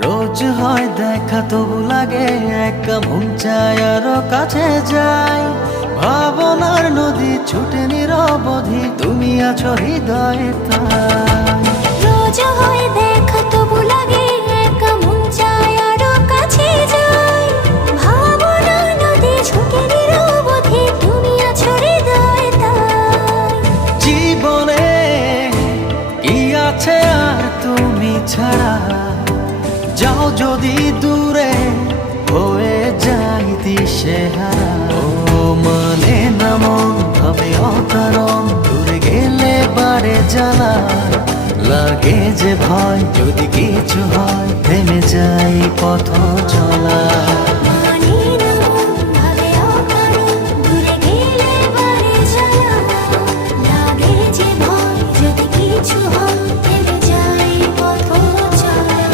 রোজ হয় দেখা তবু লাগে একা মন চায় আরো কাছে যাই। ভাবনার নদী ছুটে নিরবধি, তুমি আছো হৃদয়ে তাই। রোজ হয় দেখা তবু লাগে একা মন চায় আরো কাছে যাই। ভাবনার নদী ছুটে নিরবধি, তুমি আছো হৃদয়ে তাই। জীবনে কি আছে আর তুমি ছাড়া, যাও যদি দূরে হয়ে যাই দিশেহারা। ও মানে না মন ভাবে অকারণ, দূরে গেলে বারে জ্বালা লাগে যে ভয় যদি কিছু হয়।